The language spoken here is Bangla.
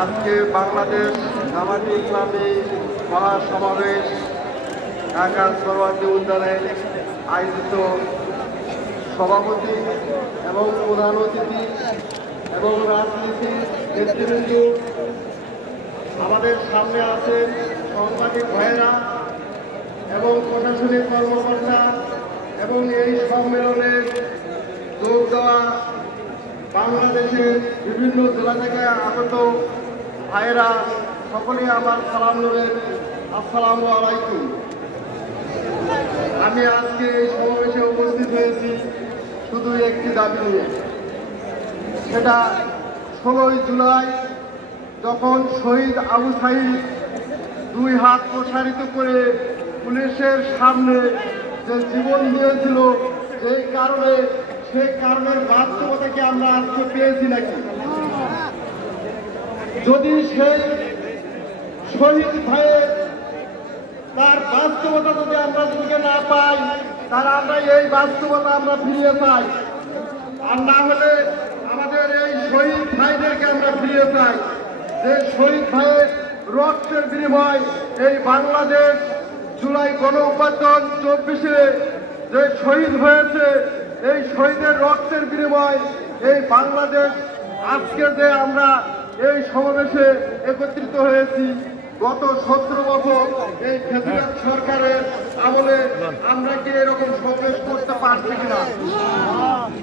আজকে বাংলাদেশ জামায়াতে ইসলামী মহাসমাবেশ ঢাকা সরোয়ার্দী উদ্যানে আয়োজিত সভাপতি এবং প্রধান অতিথি এবং রাজনীতির নেতৃবৃন্দ, আমাদের সামনে আছেন সাংবাদিক ভাইয়েরা এবং প্রশাসনিক কর্মকর্তা এবং এই সম্মেলনে যোগ দেওয়া বাংলাদেশের বিভিন্ন জেলা থেকে আগত ভাইয়েরা, সকলেই আমার সালাম নেবেন। আসসালামু আলাইকুম। আমি আজকে এই সমাবেশে উপস্থিত হয়েছি শুধু একটি দাবি নিয়ে। সেটা 16ই জুলাই যখন শহীদ আবু সাঈদ 2 হাত প্রসারিত করে পুলিশের সামনে যে জীবন দিয়েছিল, সেই কারণের বাস্তবতাকে আমরা আজকে পেয়েছি নাকি? যদি সেই শহীদ ভাইয়ের তার বাস্তবতা যদি আমরা যুগে না পাই, তারা আমরা এই বাস্তবতা আমরা ফিরিয়ে পাই। আর না হলে আমাদের এই শহীদ ভাইদেরকে আমরা ফিরিয়ে পাই, যে শহীদ ভাইয়ের রক্তের বিনিময় এই বাংলাদেশ জুলাই গণ অভ্যুত্থান 24-এ যে শহীদ হয়েছে, এই শহীদের রক্তের বিনিময় এই বাংলাদেশ আজকে যে আমরা এই সমাবেশে একত্রিত হয়েছি। গত 17 বছর এই ফ্যাসিবাদ সরকারের আমলে আমরা কি এরকম সমাবেশ করতে পারছি কিনা?